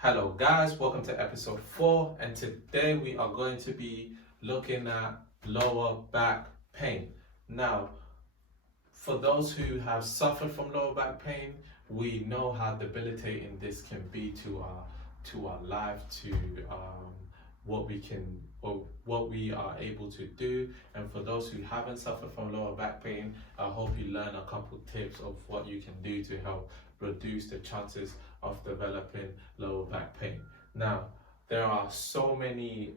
Hello guys, welcome to episode 4, and today we are going to be looking at lower back pain. Now, for those who have suffered from lower back pain, we know how debilitating this can be to our life, to what we can or what we are able to do. And for those who haven't suffered from lower back pain, I hope you learn a couple tips of what you can do to help reduce the chances of developing lower back pain. Now, there are so many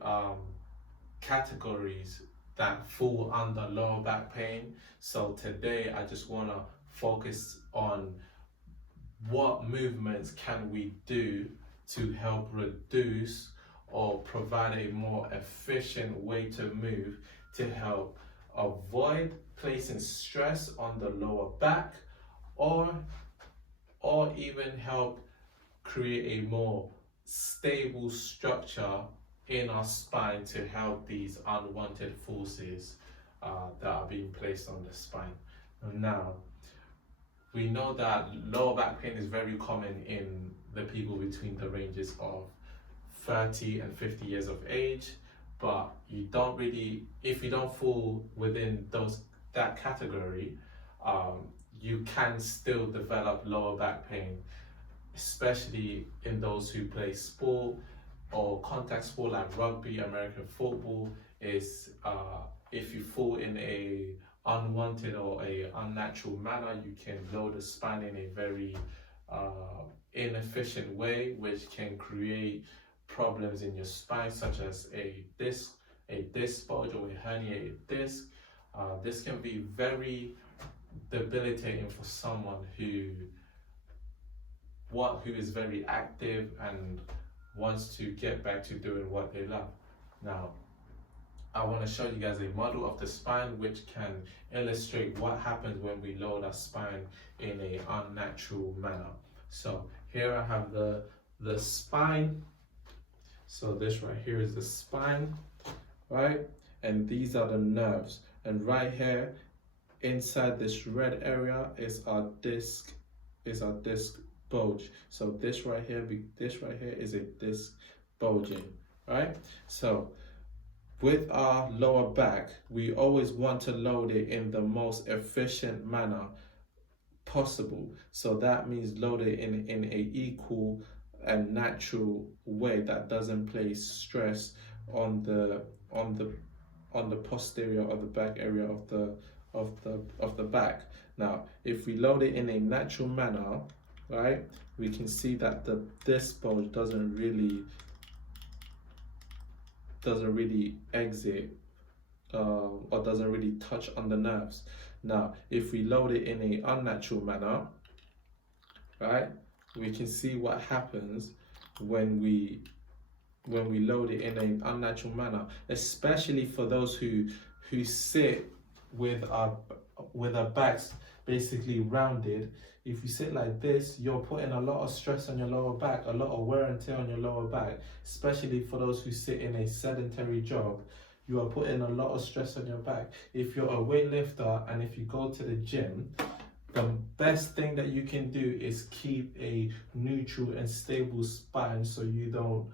categories that fall under lower back pain. So today I just want to focus on what movements can we do to help reduce or provide a more efficient way to move to help avoid placing stress on the lower back, or even help create a more stable structure in our spine to help these unwanted forces that are being placed on the spine. Now, we know that lower back pain is very common in the people between the ranges of 30 and 50 years of age, but you don't really, if you don't fall within that category, you can still develop lower back pain, especially in those who play sport or contact sport like rugby, American football. Is if you fall in a unwanted or a unnatural manner, you can load the spine in a very inefficient way, which can create problems in your spine, such as a disc bulge or a herniated disc. This can be very debilitating for someone who is very active and wants to get back to doing what they love. Now, I want to show you guys a model of the spine which can illustrate what happens when we load our spine in an unnatural manner. So here I have the spine. So this right here is the spine, right? And these are the nerves. And right here, inside this red area is our disc bulge. So this right here is a disc bulging, right? So with our lower back, we always want to load it in the most efficient manner possible. So that means load it in a equal and natural way that doesn't place stress on the posterior or the back area of the back. Now, if we load it in a natural manner, right, we can see that the disc bulge doesn't really exit or doesn't really touch on the nerves. Now, if we load it in an unnatural manner, right, we can see what happens when we load it in an unnatural manner, especially for those who sit with our backs basically rounded. If you sit like this, you're putting a lot of stress on your lower back, a lot of wear and tear on your lower back, especially for those who sit in a sedentary job. You are putting a lot of stress on your back. If you're a weightlifter and if you go to the gym, the best thing that you can do is keep a neutral and stable spine so you don't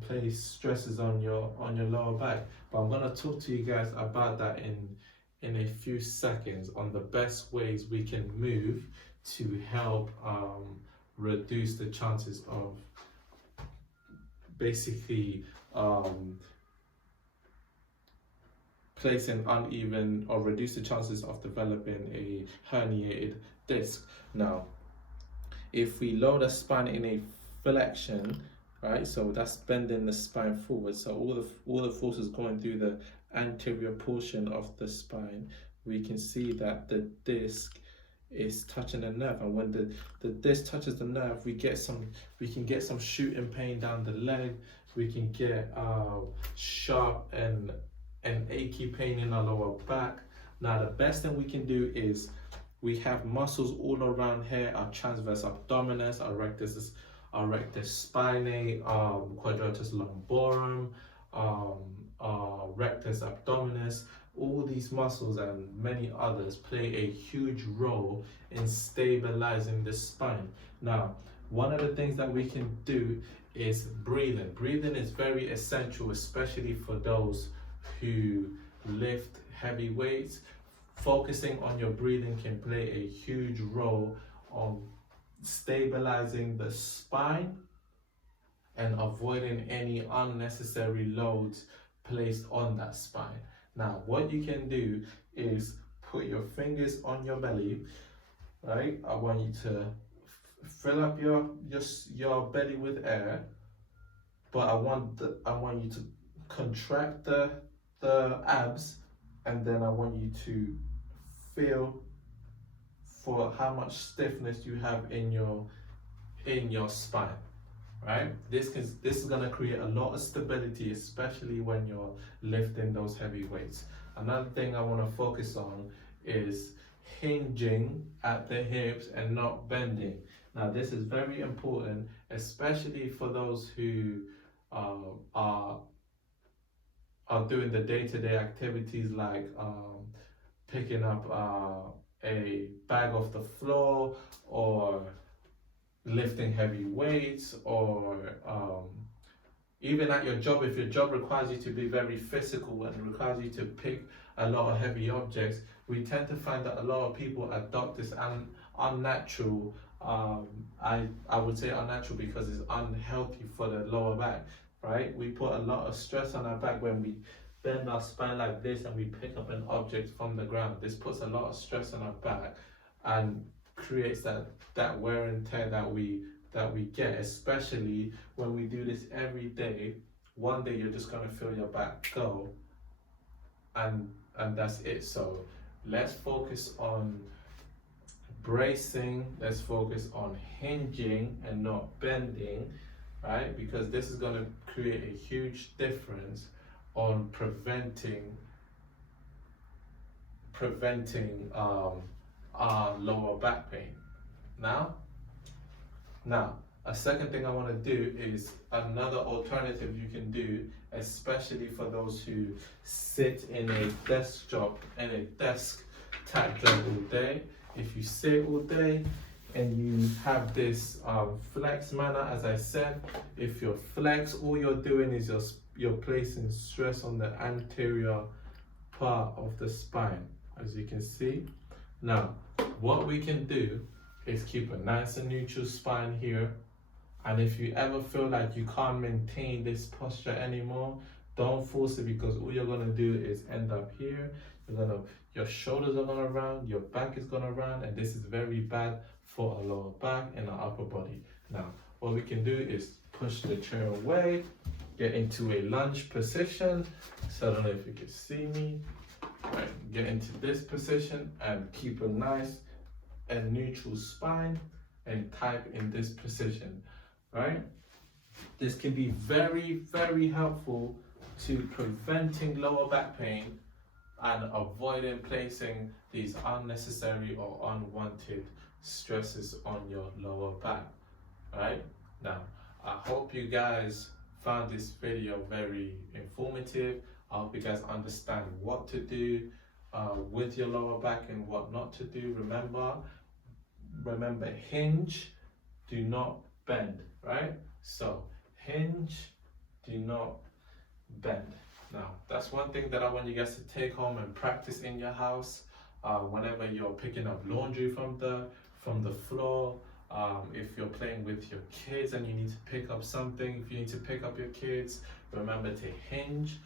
place stresses on your lower back. But I'm gonna talk to you guys about that in a few seconds, on the best ways we can move to help reduce the chances of basically placing uneven, or reduce the chances of developing a herniated disc. Now, if we load the spine in a flexion, right, so that's bending the spine forward, so all the forces going through the anterior portion of the spine, we can see that the disc is touching the nerve, and when the disc touches the nerve, we can get some shooting pain down the leg. We can get sharp and achy pain in our lower back. Now, the best thing we can do is, we have muscles all around here: our transverse abdominis, our rectus spinae, quadratus lumborum, rectus abdominis. All these muscles and many others play a huge role in stabilizing the spine. Now, one of the things that we can do is breathing. Breathing is very essential, especially for those who lift heavy weights. Focusing on your breathing can play a huge role on stabilizing the spine and avoiding any unnecessary loads placed on that spine. Now, what you can do is put your fingers on your belly, right? I want you to fill up your belly with air, but I want you to contract the abs, and then I want you to feel for how much stiffness you have in your spine, right? This is gonna create a lot of stability, especially when you're lifting those heavy weights. Another thing I want to focus on is hinging at the hips and not bending. Now, this is very important, especially for those who are doing the day-to-day activities like picking up a bag off the floor, or lifting heavy weights, or even at your job. If your job requires you to be very physical and requires you to pick a lot of heavy objects, we tend to find that a lot of people adopt this unnatural, I would say unnatural because it's unhealthy for the lower back, right? We put a lot of stress on our back when we bend our spine like this and we pick up an object from the ground. This puts a lot of stress on our back and creates that wear and tear that we get, especially when we do this every day. One day you're just gonna feel your back go, and that's it. So let's focus on bracing, let's focus on hinging and not bending, right? Because this is gonna create a huge difference on preventing our lower back pain. Now, a second thing I want to do is another alternative you can do, especially for those who sit in a desk job, in a desk type job all day. If you sit all day and you have this flex manner, as I said, if you're flex, all you're doing is you're placing stress on the anterior part of the spine, as you can see. Now, what we can do is keep a nice and neutral spine here. And if you ever feel like you can't maintain this posture anymore, don't force it, because all you're gonna do is end up here. Your shoulders are gonna round, your back is gonna round, and this is very bad for our lower back and our upper body. Now, what we can do is push the chair away, get into a lunge position. So I don't know if you can see me. Right, get into this position and keep a nice and neutral spine and type in this position, right? This can be very, very helpful to preventing lower back pain and avoiding placing these unnecessary or unwanted stresses on your lower back, right? Now, I hope you guys found this video very informative. I hope you guys understand what to do with your lower back and what not to do. Remember, hinge, do not bend, right? So hinge, do not bend. Now, that's one thing that I want you guys to take home and practice in your house. Whenever you're picking up laundry from the floor, if you're playing with your kids and you need to pick up something, if you need to pick up your kids, remember to hinge,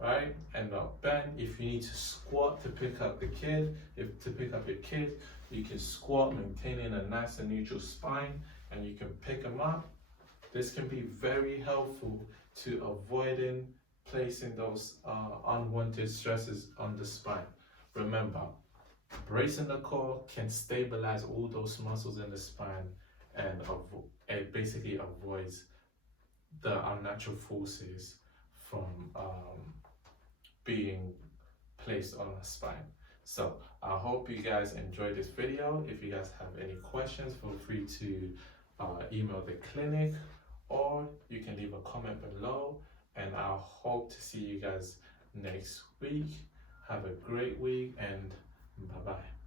right, and not bend. If you need to squat to pick up your kid, you can squat, maintaining a nice and neutral spine, and you can pick them up. This can be very helpful to avoiding placing those unwanted stresses on the spine. Remember, bracing the core can stabilize all those muscles in the spine, and it basically avoids the unnatural forces from being placed on the spine. So I hope you guys enjoyed this video. If you guys have any questions, feel free to email the clinic, or you can leave a comment below, and I hope to see you guys next week. Have a great week, and bye bye.